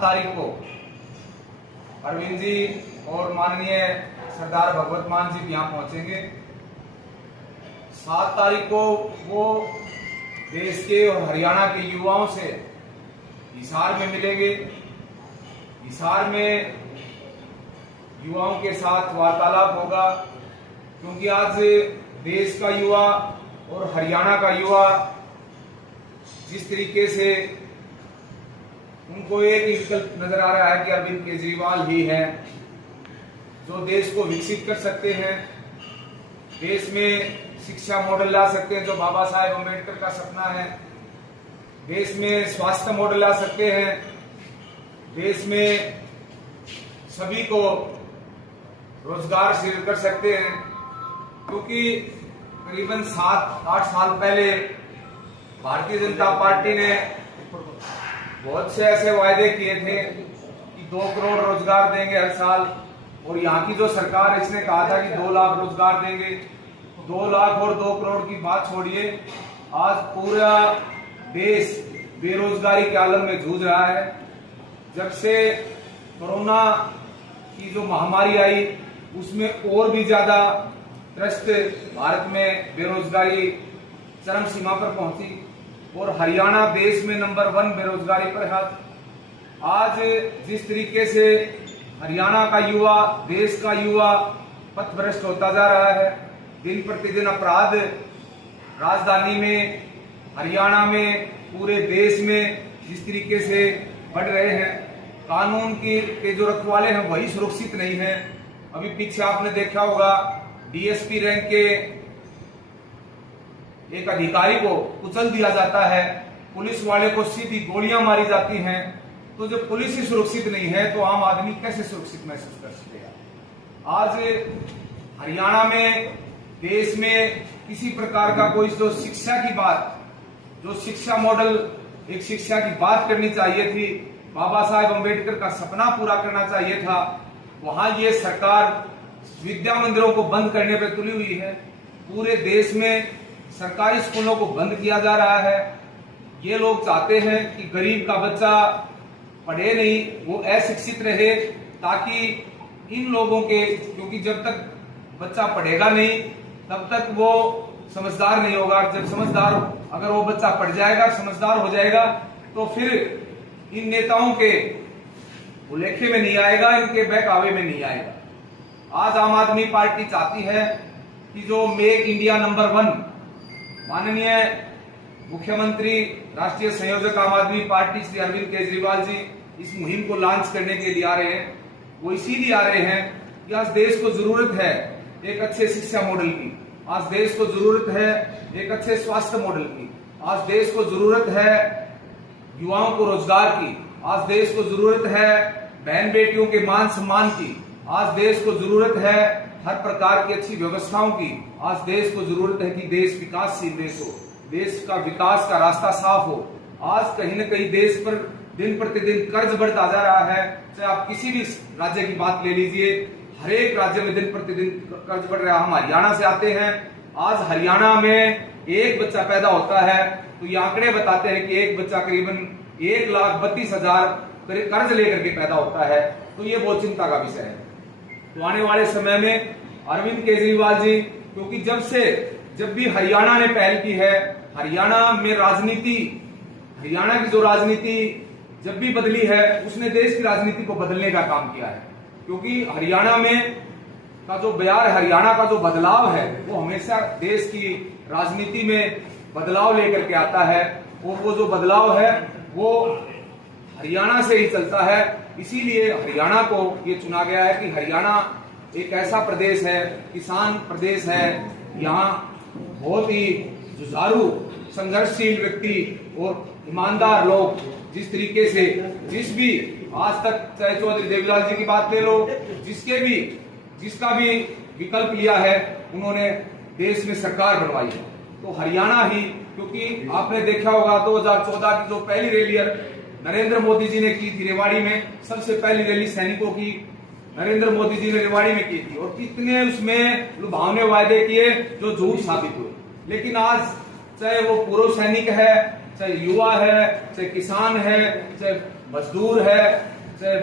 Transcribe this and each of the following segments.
तारीख को अरविंद जी और माननीय सरदार भगवत मान जी यहाँ पहुंचेंगे। 7 तारीख को वो देश के और हरियाणा के युवाओं से हिसार में मिलेंगे। हिसार में युवाओं के साथ वार्तालाप होगा, क्योंकि आज देश का युवा और हरियाणा का युवा जिस तरीके से उनको एक विकल्प नजर आ रहा है कि अरविंद केजरीवाल ही है जो देश को विकसित कर सकते हैं, देश में शिक्षा मॉडल ला सकते हैं जो बाबा साहेब अम्बेडकर का सपना है, देश में स्वास्थ्य मॉडल ला सकते हैं, देश में सभी को रोजगार सृजित कर सकते हैं। क्योंकि करीबन 7-8 साल पहले भारतीय जनता पार्टी ने बहुत से ऐसे वायदे किए थे कि 2 करोड़ रोजगार देंगे हर साल, और यहाँ की जो सरकार है इसने कहा था कि 2 लाख रोजगार देंगे। 2 लाख और 2 करोड़ की बात छोड़िए, आज पूरा देश बेरोजगारी के आलम में जूझ रहा है। जब से कोरोना की जो महामारी आई उसमें और भी ज्यादा त्रस्त भारत में बेरोजगारी चरम सीमा पर पहुंची और हरियाणा देश में नंबर 1 बेरोजगारी पर है। आज जिस तरीके से हरियाणा का युवा, देश का युवा पथभ्रष्ट होता जा रहा है, दिन प्रतिदिन अपराध राजधानी में, हरियाणा में, पूरे देश में जिस तरीके से बढ़ रहे हैं, कानून के जो रखवाले हैं वही सुरक्षित नहीं है। अभी पीछे आपने देखा होगा डीएसपी रैंक के एक अधिकारी को कुचल दिया जाता है, पुलिस वाले को सीधी गोलियां मारी जाती हैं। तो जब पुलिस ही सुरक्षित नहीं है तो आम आदमी कैसे सुरक्षित महसूस कर सकेगा। आज हरियाणा में, देश में किसी प्रकार का कोई जो शिक्षा की बात, जो शिक्षा मॉडल, एक शिक्षा की बात करनी चाहिए थी, बाबा साहेब अम्बेडकर का सपना पूरा करना चाहिए था, वहां ये सरकार विद्या मंदिरों को बंद करने पर तुली हुई है। पूरे देश में सरकारी स्कूलों को बंद किया जा रहा है। ये लोग चाहते हैं कि गरीब का बच्चा पढ़े नहीं, वो अशिक्षित रहे, ताकि इन लोगों के, क्योंकि जब तक बच्चा पढ़ेगा नहीं तब तक वो समझदार नहीं होगा। जब समझदार, अगर वो बच्चा पढ़ जाएगा, समझदार हो जाएगा, तो फिर इन नेताओं के उल्लेखे में नहीं आएगा, इनके बहकावे में नहीं आएगा। आज आम आदमी पार्टी चाहती है कि जो मेक इंडिया नंबर 1 माननीय मुख्यमंत्री, राष्ट्रीय संयोजक आम आदमी पार्टी श्री अरविंद केजरीवाल जी इस मुहिम को लॉन्च करने के लिए आ रहे हैं, वो इसीलिए आ रहे हैं कि आज देश को जरूरत है एक अच्छे शिक्षा मॉडल की, आज देश को जरूरत है एक अच्छे स्वास्थ्य मॉडल की, आज देश को जरूरत है युवाओं को रोजगार की, आज देश को जरूरत है बहन बेटियों के मान सम्मान की, आज देश को जरूरत है हर प्रकार की अच्छी व्यवस्थाओं की, आज देश को जरूरत है कि देश विकासशील देश हो, देश का विकास का रास्ता साफ हो। आज कहीं न कहीं देश पर दिन प्रतिदिन कर्ज बढ़ता जा रहा है। चाहे आप किसी भी राज्य की बात ले लीजिए, हर एक राज्य में दिन प्रतिदिन कर्ज बढ़ रहा है। हम हरियाणा से आते हैं, आज हरियाणा में एक बच्चा पैदा होता है तो ये आंकड़े बताते हैं कि एक बच्चा करीबन 1,32,000 कर्ज लेकर के पैदा होता है। तो ये बहुत चिंता का विषय है। तो आने वाले समय में अरविंद केजरीवाल जी, क्योंकि जब भी हरियाणा ने पहल की है, हरियाणा में राजनीति, हरियाणा की जो राजनीति जब भी बदली है उसने देश की राजनीति को बदलने का काम किया है। क्योंकि हरियाणा में का जो बयार, हरियाणा का जो बदलाव है वो हमेशा देश की राजनीति में बदलाव लेकर के आता है, और वो जो बदलाव है वो हरियाणा से ही चलता है। इसीलिए हरियाणा को ये चुना गया है कि हरियाणा एक ऐसा प्रदेश है, किसान प्रदेश है, यहाँ बहुत ही जुझारू, संघर्षशील व्यक्ति और ईमानदार लोग जिस तरीके से, जिस भी आज तक, चाहे चौधरी देवीलाल जी की बात ले लो, जिसका भी विकल्प लिया है उन्होंने देश में सरकार बनवाई है। तो हरियाणा ही, क्योंकि आपने देखा होगा 2014 की जो पहली रैली नरेंद्र मोदी जी ने की थी रेवाड़ी में, सबसे पहली रैली सैनिकों की नरेंद्र मोदी जी ने रेवाड़ी में की थी, और कितने उसमें लुभावने वायदे किए जो झूठ साबित हुए। लेकिन आज चाहे वो पूर्व सैनिक है, चाहे युवा है, चाहे किसान है, चाहे मजदूर है, चाहे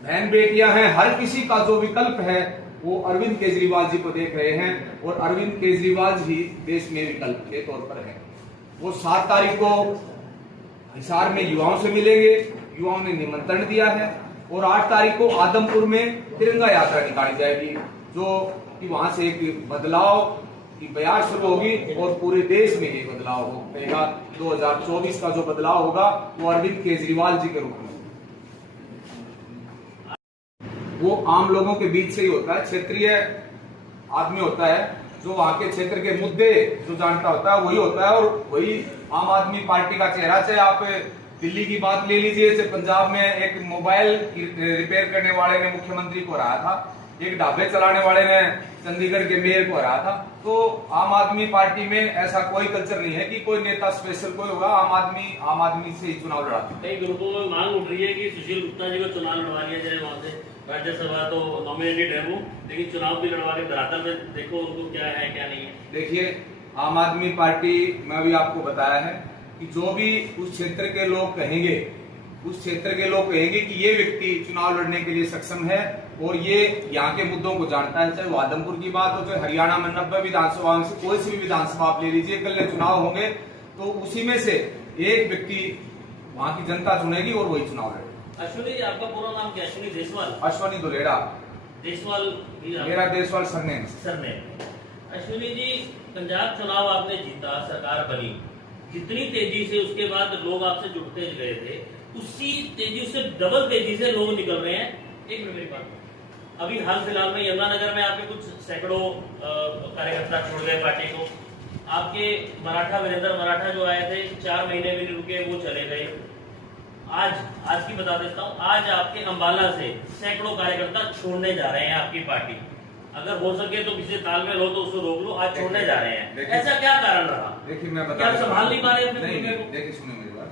बहन बेटियां हैं, हर किसी का जो विकल्प है वो अरविंद केजरीवाल जी को देख रहे हैं और अरविंद केजरीवाल जी देश में विकल्प के तौर पर है। वो 7 तारीख को हिसार में युवाओं से मिलेंगे, युवाओं ने निमंत्रण दिया है, और 8 तारीख को आदमपुर में तिरंगा यात्रा निकाली जाएगी, जो कि वहां से एक बदलाव की बयार शुरू होगी और पूरे देश में ये बदलाव होगा। 2024 का जो बदलाव होगा वो अरविंद केजरीवाल जी के रूप में, वो आम लोगों के बीच से ही होता है, क्षेत्रीय आदमी होता है, जो वहां के क्षेत्र के मुद्दे जो जानता होता है वही होता है, और वही आम आदमी पार्टी का चेहरा। चाहे आप दिल्ली की बात ले लीजिए, चाहे पंजाब में एक मोबाइल रिपेयर करने वाले ने मुख्यमंत्री को हराया था, एक ढाबे चलाने वाले ने चंडीगढ़ के मेयर को हराया था। तो आम आदमी पार्टी में ऐसा कोई कल्चर नहीं है कि कोई नेता स्पेशल कोई होगा, आम आदमी से ही चुनाव लड़ाता है। कई ग्रुपों में मांग उठ रही है कि सुशील गुप्ता जी को चुनाव लड़वा लिया जाए, वहां से राज्यसभा तो नॉमिनेटेड है वो, लेकिन चुनाव भी लड़वा के धरातल में देखो उनको क्या है क्या नहीं है। देखिए, आम आदमी पार्टी में अभी आपको बताया है कि जो भी उस क्षेत्र के लोग कहेंगे, उस क्षेत्र के लोग कहेंगे कि ये व्यक्ति चुनाव लड़ने के लिए सक्षम है और ये यहाँ के मुद्दों को जानता है, चाहे वो आदमपुर की बात हो, चाहे हरियाणा में 90 विधानसभा में से कोई सी भी विधानसभा आप ले लीजिए, कल चुनाव होंगे तो उसी में से एक व्यक्ति वहां की जनता चुनेगी और वही चुनाव लड़ेगा। अश्विनी जी, आपका पूरा नाम क्या? अश्विनी देसवाल? अश्विनी दुलेड़ा। देसवाल मेरा देसवाल सरनेम। अश्विनी जी, पंजाब चुनाव आपने जीता, सरकार बनी, जितनी तेजी से उसके बाद लोग आपसे जुड़ते गए थे, उसी तेजी से डबल तेजी से लोग निकल रहे हैं। एक मिनट मेरी बात, अभी हाल फिलहाल में यमुनानगर में आपके कुछ सैकड़ों कार्यकर्ता छोड़ गए पार्टी को, आपके मराठा वीरेंद्र मराठा जो आए थे 4 महीने भी नहीं रुके, वो चले गए। आज की बता देता हूँ, आज आपके अंबाला से सैकड़ों कार्यकर्ता छोड़ने जा रहे हैं आपकी पार्टी। अगर हो सके तो किसी तालमेल हो तो उसको रोक लो, आज छोड़ने जा रहे हैं, ऐसा क्या कारण रहा? देखिए, मैं क्या संभाल नहीं पा रहे अपने? देखिए, सुनिए मेरी बात,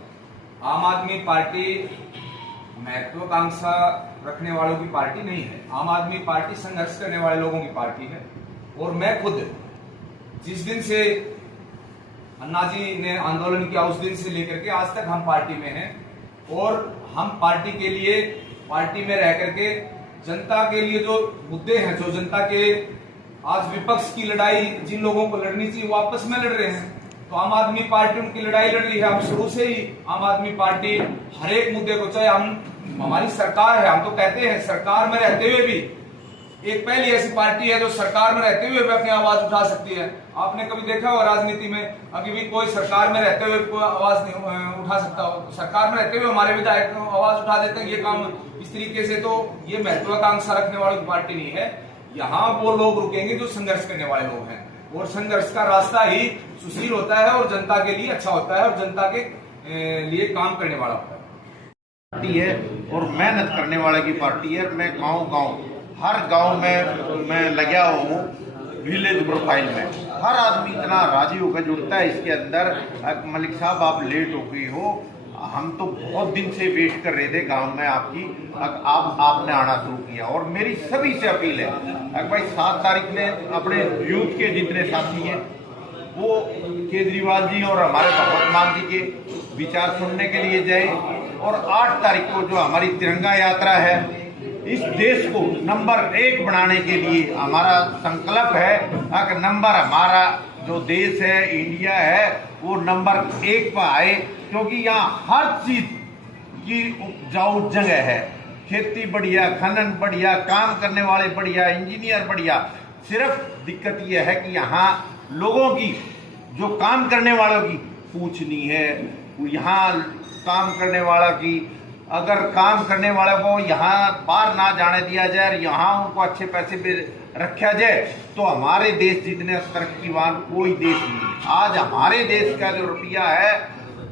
आम आदमी पार्टी महत्वाकांक्षा रखने वालों की पार्टी नहीं है। आम आदमी पार्टी संघर्ष करने वाले लोगों की पार्टी है, और मैं खुद जिस दिन से अन्ना जी ने आंदोलन किया उस दिन से लेकर के आज तक हम पार्टी में हैं, और हम पार्टी के लिए, पार्टी में रह करके जनता के लिए जो मुद्दे हैं, जो जनता के आज विपक्ष की लड़ाई जिन लोगों को लड़नी चाहिए वो आपस में लड़ रहे हैं, तो आम आदमी पार्टी उनकी लड़ाई लड़ रही है। हम शुरू से ही आम आदमी पार्टी हर एक मुद्दे को, चाहे हमारी सरकार है, हम तो कहते हैं सरकार में रहते हुए भी एक पहली ऐसी पार्टी है जो सरकार में रहते हुए भी अपनी आवाज उठा सकती है। आपने कभी देखा हो राजनीति में अभी भी कोई सरकार में रहते हुए कोई आवाज नहीं उठा सकता हो? सरकार में रहते हुए हमारे विधायक आवाज उठा देते हैं, ये काम इस तरीके से। तो ये महत्वाकांक्षा रखने वाली पार्टी नहीं है। यहाँ वो लोग रुकेंगे जो संघर्ष करने वाले लोग हैं, और संघर्ष का रास्ता ही सुशील होता है और जनता के लिए अच्छा होता है और जनता के लिए काम करने वाला होता है। पार्टी है और मेहनत करने वाले की पार्टी है। मैं गांव हर गांव में मैं लगा हुआ हूँ, विलेज प्रोफाइल में हर आदमी इतना राजी होकर जुड़ता है इसके अंदर। मलिक साहब, आप लेट हो गई हो, हम तो बहुत दिन से वेट कर रहे थे गांव में आपकी, आपने आना शुरू किया। और मेरी सभी से अपील है भाई 7 तारीख में अपने यूथ के जितने साथी हैं वो केजरीवाल जी और हमारे भगवंत मान जी के विचार सुनने के लिए जाए, और 8 तारीख को जो हमारी तिरंगा यात्रा है, इस देश को नंबर 1 बनाने के लिए हमारा संकल्प है कि नंबर हमारा जो देश है, इंडिया है, वो नंबर 1 पर आए, क्योंकि यहाँ हर चीज की उपजाऊ जगह है। खेती बढ़िया, खनन बढ़िया, काम करने वाले बढ़िया, इंजीनियर बढ़िया। सिर्फ दिक्कत यह है कि यहाँ लोगों की, जो काम करने वालों की पूछ नहीं है। यहाँ काम करने वाला की, अगर काम करने वाले को यहाँ बाहर ना जाने दिया जाए और यहाँ उनको अच्छे पैसे पे रखा जाए, तो हमारे देश जितने तरक्कीवान कोई देश नहीं। आज हमारे देश का जो रुपया है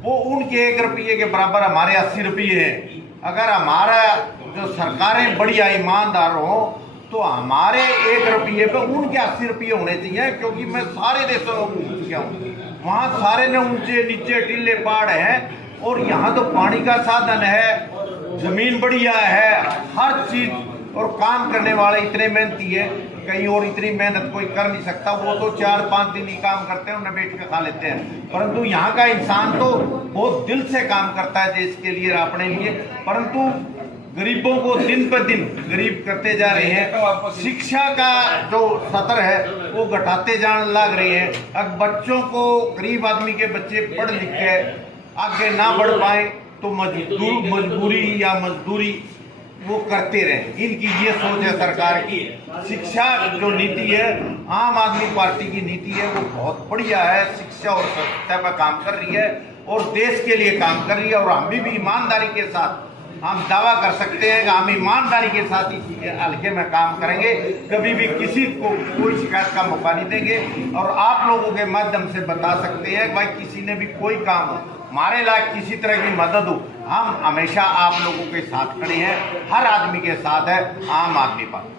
वो उनके 1 रुपये के बराबर हमारे 80 रुपये है। अगर हमारा जो सरकारें बढ़िया ईमानदार हो तो हमारे 1 रुपये पे उनके 80 रुपये होने चाहिए, क्योंकि मैं सारे देशों में घूम चुका हूँ। वहाँ सारे ने ऊंचे नीचे टीले पहाड़ हैं, और यहाँ तो पानी का साधन है, जमीन बढ़िया है, हर चीज, और काम करने वाले इतने मेहनती है। कहीं और इतनी मेहनत कोई कर नहीं सकता। वो तो 4-5 दिन ही काम करते हैं, उन्हें बैठ के खा लेते हैं। परंतु यहाँ का इंसान तो बहुत दिल से काम करता है देश के लिए, अपने लिए। परंतु गरीबों को दिन पर दिन गरीब करते जा रहे हैं। शिक्षा का जो स्तर है वो घटाते जाने लग रहे हैं। अब बच्चों को, गरीब आदमी के बच्चे पढ़ लिख के आगे ना बढ़ पाए तो मजबूरी या मजदूरी वो करते रहे। इनकी ये सोच है सरकार की। शिक्षा जो नीति है, आम आदमी पार्टी की नीति है, वो बहुत बढ़िया है। शिक्षा और स्वच्छता पर काम कर रही है और देश के लिए काम कर रही है। और हम भी ईमानदारी के साथ हम दावा कर सकते हैं कि हम ईमानदारी के साथ ही हल्के में काम करेंगे। कभी भी किसी को कोई शिकायत का मौका नहीं देंगे। और आप लोगों के माध्यम से बता सकते हैं भाई, किसी ने भी कोई काम हो, हमारे लायक किसी तरह की मदद हो, हम हमेशा आप लोगों के साथ खड़े हैं। हर आदमी के साथ है आम आदमी पार्टी।